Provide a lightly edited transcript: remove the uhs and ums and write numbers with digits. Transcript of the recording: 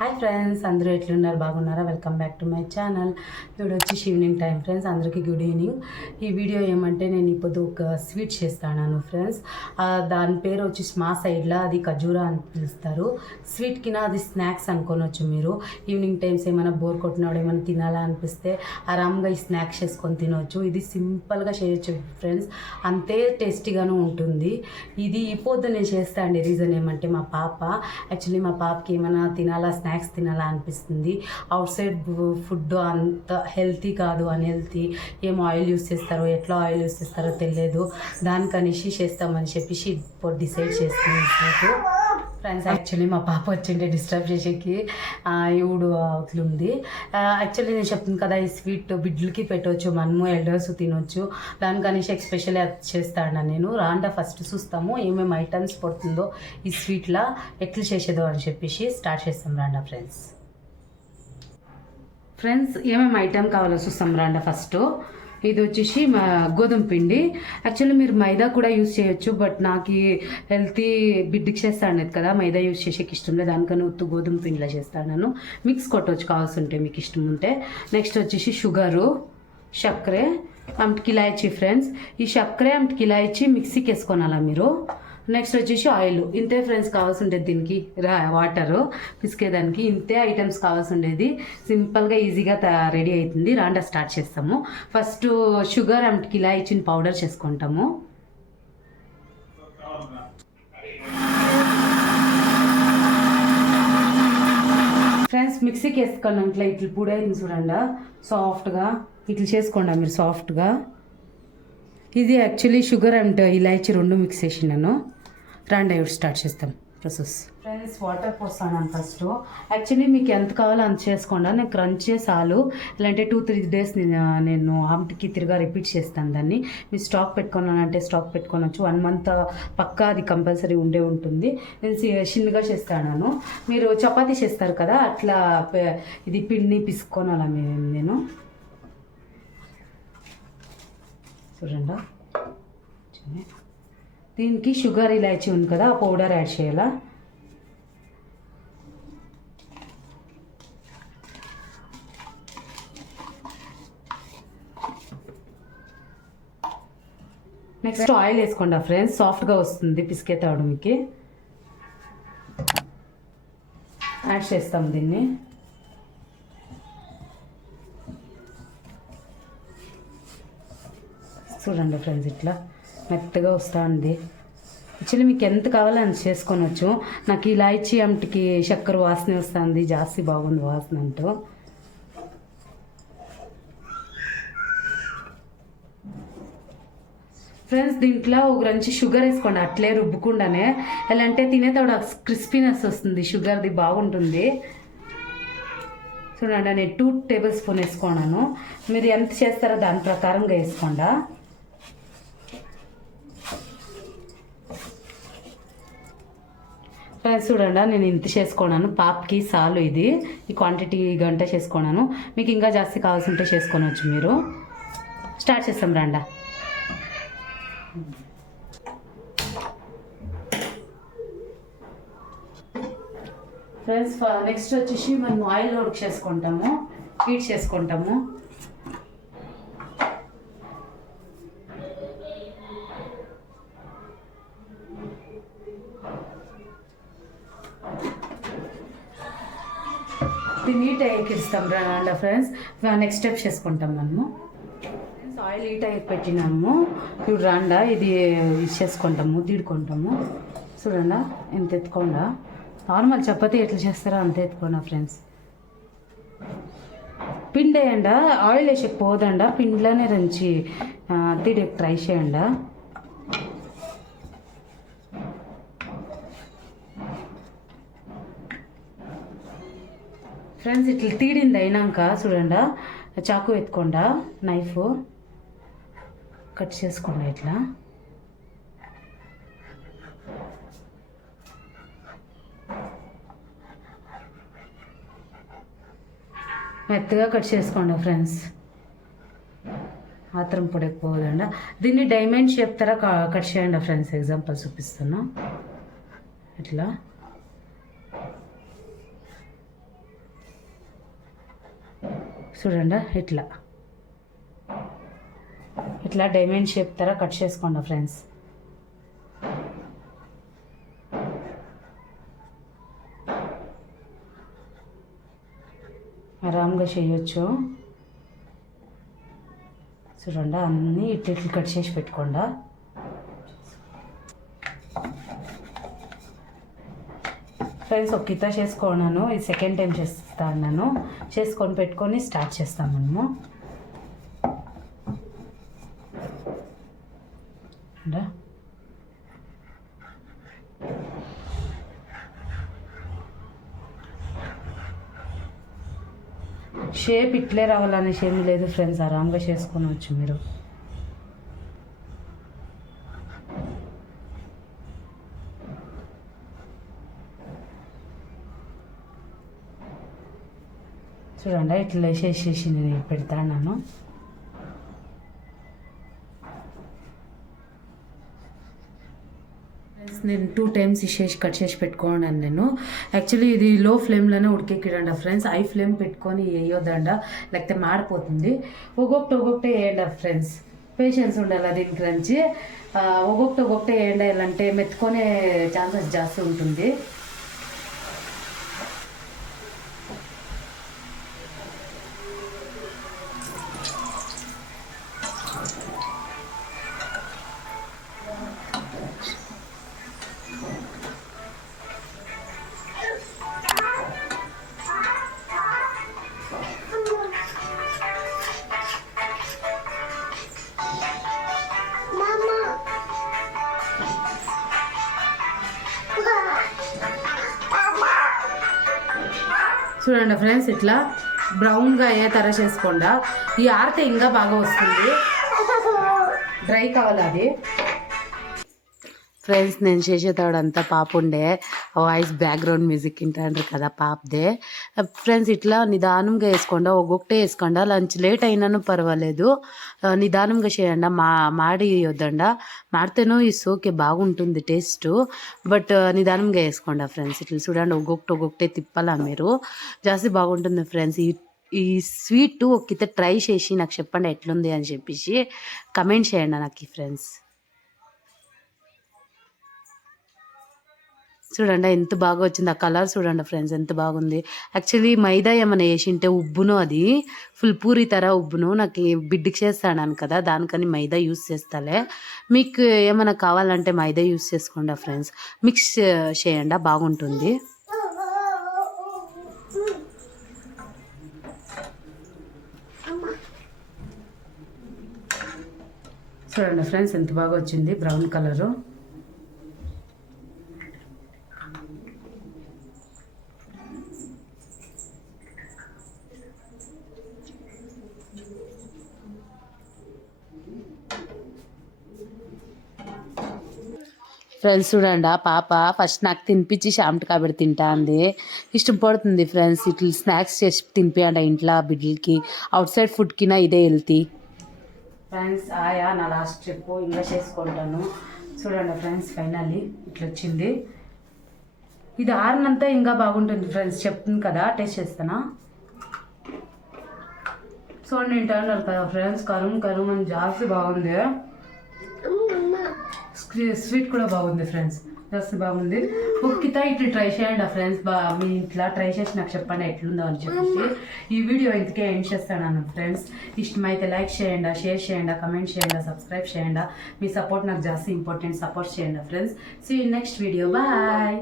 Hi friends, అందరూ ఎట్లున్నారు? బాగున్నారా? Welcome back to my channel. ఇప్పుడు వచ్చేసి ఈవినింగ్ టైం ఫ్రెండ్స్, అందరికీ గుడ్ ఈవినింగ్. ఈ వీడియో ఏమంటే నేను ఇప్పుడు ఒక స్వీట్ చేస్తాను ఫ్రెండ్స్. దాని పేరు వచ్చేసి మా సైడ్లో అది ఖజూరా అని పిలుస్తారు. స్వీట్కి అది స్నాక్స్ అనుకోనొచ్చు మీరు. ఈవినింగ్ టైమ్స్ ఏమైనా బోర్ కొట్టినాడు, ఏమైనా తినాలా అనిపిస్తే ఆరామ్గా ఈ స్నాక్స్ చేసుకొని తినవచ్చు. ఇది సింపుల్గా చేయొచ్చు ఫ్రెండ్స్, అంతే టేస్టీగాను ఉంటుంది. ఇది ఈ పొద్దు నేను చేస్తా అండి. రీజన్ ఏమంటే మా పాపకి ఏమైనా తినాలా, స్నాక్స్ తినాలా అనిపిస్తుంది. అవుట్ సైడ్ ఫుడ్ అంత హెల్తీ కాదు, అన్హెల్తీ. ఏం ఆయిల్ యూస్ చేస్తారో, ఎట్లా ఆయిల్ యూస్ చేస్తారో తెలియదు. దానికనేసి చేస్తామని చెప్పేసి ఇప్పుడు డిసైడ్ చేస్తుంది ఫ్రెండ్స్. యాక్చువల్లీ మా పాప వచ్చింటే డిస్టర్బ్ చేసేకి ఇవుడు అవుతుంది. యాక్చువల్లీ నేను చెప్తుంది కదా, ఈ స్వీట్ బిడ్డలకి పెట్టవచ్చు, మనము ఎల్డర్స్ తినొచ్చు. దానికనేసి ఎస్పెషల్లీ అది చేస్తాను నేను. రాండా ఫస్ట్ చూస్తాము ఏమేమి ఐటమ్స్ పడుతుందో ఈ స్వీట్లో, ఎట్లా చేసేదో అని చెప్పేసి స్టార్ట్ చేస్తాం రాండా ఫ్రెండ్స్. ఏమేమి ఐటమ్ కావాలో చూస్తాం రాండా. ఫస్ట్ ఇది వచ్చేసి గోధుమ పిండి. యాక్చువల్లీ మీరు మైదా కూడా యూజ్ చేయొచ్చు, బట్ నాకు హెల్తీ బిడ్డకి చేస్తాను కదా, మైదా యూజ్ చేసేకి ఇష్టం లేదు. దానికన్నా ఉత్తు గోధుమ పిండిలో చేస్తాను. మిక్స్ కొట్టవచ్చు కావాల్సి ఉంటే, మీకు ఇష్టం ఉంటే. నెక్స్ట్ వచ్చేసి షుగరు, చక్కెర, ఆమెకి ఇలాయచీ ఫ్రెండ్స్. ఈ చక్కెర ఆమెకి ఇలాయచీ మిక్సీకి వేసుకోనాలా మీరు. నెక్స్ట్ వచ్చేసి ఆయిల్. ఇంతే ఫ్రెండ్స్ కావాల్సి ఉండేది దీనికి. వాటరు పిసికేదానికి ఇంతే ఐటమ్స్ కావాల్సి ఉండేది. సింపుల్గా ఈజీగా రెడీ అవుతుంది. రాండా స్టార్ట్ చేస్తాము. ఫస్ట్ షుగర్ ఆమెకి ఇలా ఇచ్చిన పౌడర్ చేసుకుంటాము. ఫ్రెండ్స్ మిక్సీకి వేసుకున్నాం ఇట్లా పొడి అయింది చూడండి, సాఫ్ట్గా ఇట్లా చేసుకోండి మీరు సాఫ్ట్గా. ఇది యాక్చువల్లీ షుగర్ అండ్ ఇలాయచీ రెండు మిక్స్ చేసినాను. రాండా ఇప్పుడు స్టార్ట్ చేస్తాం ప్రాసెస్. ఫ్రెండ్స్ వాటర్ పోస్తాను ఫస్ట్. యాక్చువల్లీ మీకు ఎంత కావాలో అంత చేసుకోండి. నేను క్రంచ్ చేసాలు ఇలాంటి 2-3 డేస్ నేను ఆమెకి తిరిగా రిపీట్ చేస్తాను దాన్ని. మీరు స్టాక్ పెట్టుకున్నానంటే స్టాక్ పెట్టుకోవచ్చు. 1 మంత్ పక్కా అది కంపల్సరీ ఉంటుంది. నేను చిన్నగా చేస్తాను. మీరు చపాతీ చేస్తారు కదా, అట్లా ఇది పిండిని పిసుక్కోనాలా నేను. చూడండి, దీనికి షుగర్ ఇలాచీ ఉంది కదా, ఆ పౌడర్ యాడ్ చేయాలా. నెక్స్ట్ ఆయిల్ వేసుకోండి ఫ్రెండ్స్, సాఫ్ట్గా వస్తుంది పిసికే తావడానికి. యాడ్ చేస్తాం దీన్ని. చూడండి ఫ్రెండ్స్, ఇట్లా మెత్తగా వస్తుంది. యాక్చువల్లీ మీకు ఎంత కావాలో అంత చేసుకోవచ్చు. నాకు ఇలాయచీ ఆమెకి చక్కెర వాసన వస్తుంది, జాస్తి బాగుంది వాసన అంటూ. ఫ్రెండ్స్ దీంట్లో ఒక రంచి షుగర్ వేసుకోండి, అట్లే రుబ్బుకుండానే. ఎలా అంటే తినేటప్పుడు క్రిస్పీనెస్ వస్తుంది, షుగర్ది బాగుంటుంది. చూడండి, నేను 2 టేబుల్ స్పూన్ వేసుకున్నాను. మీరు ఎంత చేస్తారో దాని ప్రకారంగా వేసుకోండి. ఫ్రెండ్స్ చూడండి, నేను ఇంత చేసుకున్నాను. పాపకి సాలు ఇది ఈ క్వాంటిటీ గంట చేసుకున్నాను. మీకు ఇంకా జాస్తి కావాల్సి ఉంటే చేసుకోవచ్చు మీరు. స్టార్ట్ చేస్తాం రాండా. ఫ్రెండ్స్ నెక్స్ట్ వచ్చేసి మనం ఆయిల్ ఉడక చేసుకుంటాము, హీట్ చేసుకుంటాము. నీట్ ఎక్కిస్తాం రాండా ఫ్రెండ్స్. నెక్స్ట్ స్టెప్ చేసుకుంటాం మనము. ఫ్రెండ్స్ ఆయిల్ హీట్ అయ్యి పెట్టినాము. ఇప్పుడు రాండా ఇది చేసుకుంటాము, తీడుకుంటాము. చూడండి ఎంత ఎత్తుకోండా. నార్మల్ చపాతీ ఎట్లా చేస్తారో అంత ఎత్తుకోండా ఫ్రెండ్స్. పిండి వేయండి, ఆయిల్ వేసకపోదండా, పిండిలోనే రంచి తీడకి ట్రై చేయండి. ఫ్రెండ్స్ ఇట్లా తీడింది అయినాక చూడండి, చాకు ఎత్తుకోండా, నైఫ్ కట్ చేసుకోండి ఇట్లా. మెత్తగా కట్ చేసుకోండి ఫ్రెండ్స్, మాత్రం పొడకపోదండి. దీన్ని డైమండ్ షేప్ తర కట్ చేయండి ఫ్రెండ్స్. ఎగ్జాంపుల్ చూపిస్తున్నా. ఇట్లా చూడండి ఇట్లా ఇట్లా డైమండ్ షేప్ తర కట్ చేసుకోండి ఫ్రెండ్స్. ఆరామ్గా చేయొచ్చు. చూడండి అన్నీ ఇట్లు కట్ చేసి పెట్టుకోండి. ఫ్రెండ్స్ ఒక కితా చేసుకున్నాను, ఇది సెకండ్ టైం చేస్తాను. నేను చేసుకొని పెట్టుకొని స్టార్ట్ చేస్తాను మనము. షేప్ ఇట్లే రావాలనేసి ఏమీ లేదు ఫ్రెండ్స్, ఆరామ్గా చేసుకోవచ్చు మీరు. చూడండి ఇట్లా వేసేసి నేను పెడతాను. నేను 2 టైమ్స్ ఇసేసి కట్ చేసి పెట్టుకోండి. నేను యాక్చువల్లీ ఇది లో ఫ్లేమ్లోనే ఉడికెక్కిడండి ఫ్రెండ్స్, హై ఫ్లేమ్ పెట్టుకొని వేయొద్దండ, లేకపోతే మాడిపోతుంది. ఒక్కొక్కటి వేయండి ఫ్రెండ్స్, పేషెన్స్ ఉండాలి దీని గురించి. ఒక్కొక్కటి వేయండి అంటే మెత్తుకొనే ఛాన్సెస్ జాస్తి ఉంటుంది. చూడండి ఫ్రెండ్స్ ఇట్లా బ్రౌన్గా అయ్యే తర చేసుకోండా. ఈ ఆరితే ఇంకా బాగా వస్తుంది, డ్రై కావాలి అది. ఫ్రెండ్స్ నేను చేసేతాడంతా పాప ఉండే, వాయిస్ బ్యాక్గ్రౌండ్ మ్యూజిక్ వింటాండ్రు కదా పాపదే. ఫ్రెండ్స్ ఇట్లా నిదానంగా వేసుకోండా, ఒక్కొక్కటే వేసుకోండా. లంచ్ లేట్ అయినాను పర్వాలేదు, నిదానంగా చేయండి. మాడి వద్దండా, మాడితేనో ఈ సోకే బాగుంటుంది టేస్ట్, బట్ నిదానంగా వేసుకోండా ఫ్రెండ్స్. ఇట్లా చూడండి ఒక్కొక్కటే తిప్పాలా మీరు, జాస్తి బాగుంటుంది ఫ్రెండ్స్. ఈ స్వీట్ ఒక్కితే ట్రై చేసి నాకు చెప్పండి ఎట్లుంది అని చెప్పేసి కమెంట్ చేయండి నాకు ఫ్రెండ్స్. చూడండి ఎంత బాగా వచ్చింది, ఆ కలర్ చూడండి ఫ్రెండ్స్ ఎంత బాగుంది. యాక్చువల్లీ మైదా ఏమైనా వేసింటే ఉబ్బును, అది ఫుల్ పూరి తర ఉబ్బును. నాకు బిడ్డకి చేస్తాను కదా, దానికని మైదా యూస్ చేస్తాలే. మీకు ఏమైనా కావాలంటే మైదా యూస్ చేసుకోండి ఫ్రెండ్స్, మిక్స్ చేయండి బాగుంటుంది. చూడండి ఫ్రెండ్స్ ఎంత బాగా వచ్చింది బ్రౌన్ కలరు. ఫ్రెండ్స్ చూడండి పాప ఫస్ట్ నాకు తినిపించి షాంట్ కాబట్టి తింటుంది, ఇష్టపడుతుంది ఫ్రెండ్స్. ఇట్లా స్నాక్స్ చేసి తినిపియండి ఇంట్లో బిడ్డలకి, అవుట్ సైడ్ ఫుడ్కినా ఇదే హెల్తీ. ఫ్రెండ్స్ ఆయా నా లాస్ట్ ట్రిప్ ఇంకా చేసుకుంటాను. చూడండి ఫ్రెండ్స్ ఫైనల్లీ ఇట్లా వచ్చింది. ఇది ఆరినంతా ఇంకా బాగుంటుంది ఫ్రెండ్స్, చెప్తుంది కదా, టేస్ట్ చేస్తానా. చూడండి తింటాను కదా ఫ్రెండ్స్, కరుం అని జాస్తి బాగుంది. స్వీట్ కూడా బాగుంది ఫ్రెండ్స్, జాస్తి బాగుంది. ఒక్కితా ఇట్లా ట్రై చేయండి ఫ్రెండ్స్, మీ ఇట్లా ట్రై చేసి నాకు చెప్పండి ఎట్లుందో అని చెప్పేసి. ఈ వీడియో ఇంతకే ఎండ్ చేస్తాను ఫ్రెండ్స్. ఇష్టమైతే లైక్ చేయండి, షేర్ చేయండి, కమెంట్ చేయండి, సబ్స్క్రైబ్ చేయండి. మీ సపోర్ట్ నాకు జాస్తి ఇంపార్టెంట్, సపోర్ట్ చేయండి friends. See you next video, bye.